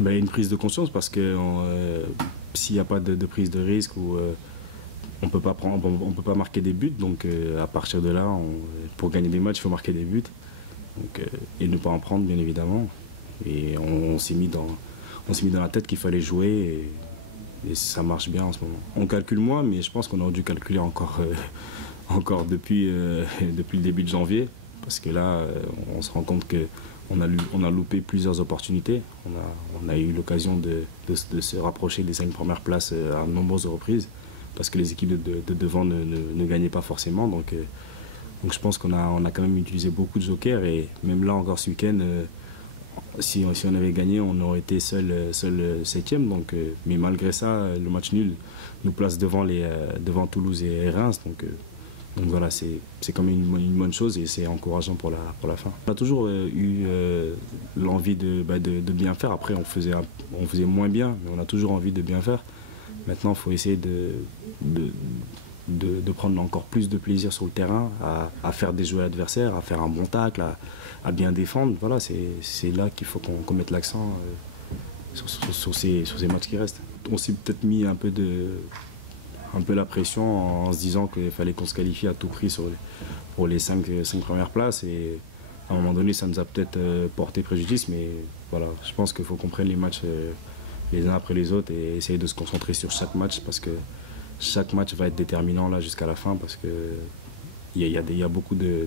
Ben, une prise de conscience parce que s'il n'y a pas de prise de risque ou on peut pas prendre, on peut pas marquer des buts. Donc à partir de là, pour gagner des matchs, il faut marquer des buts. Donc, et ne pas en prendre bien évidemment. Et on s'est mis dans la tête qu'il fallait jouer et ça marche bien en ce moment. On calcule moins, mais je pense qu'on aurait dû calculer encore, encore depuis, depuis le début de janvier. Parce que là, on se rend compte qu'on a loupé plusieurs opportunités. On a eu l'occasion de se rapprocher des 5 premières places à de nombreuses reprises. Parce que les équipes de devant ne gagnaient pas forcément. Donc je pense qu'on a quand même utilisé beaucoup de jokers. Et même là, encore ce week-end, si on avait gagné, on aurait été seul 7e. Mais malgré ça, le match nul nous place devant Toulouse et Reims. Donc voilà, c'est quand même une bonne chose et c'est encourageant pour la fin. On a toujours eu l'envie de bien faire. Après, on faisait moins bien, mais on a toujours envie de bien faire. Maintenant, il faut essayer de prendre encore plus de plaisir sur le terrain, à faire déjouer l'adversaire, à faire un bon tacle, à bien défendre. Voilà, c'est là qu'il faut qu'on mette l'accent sur ces matchs qui restent. On s'est peut-être mis un peu la pression en se disant qu'il fallait qu'on se qualifie à tout prix pour les 5 premières places. Et à un moment donné, ça nous a peut-être porté préjudice, mais voilà, je pense qu'il faut qu'on prenne les matchs les uns après les autres et essayer de se concentrer sur chaque match parce que chaque match va être déterminant là jusqu'à la fin parce qu'il y a beaucoup de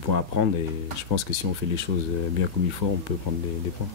points à prendre et je pense que si on fait les choses bien comme il faut, on peut prendre des points.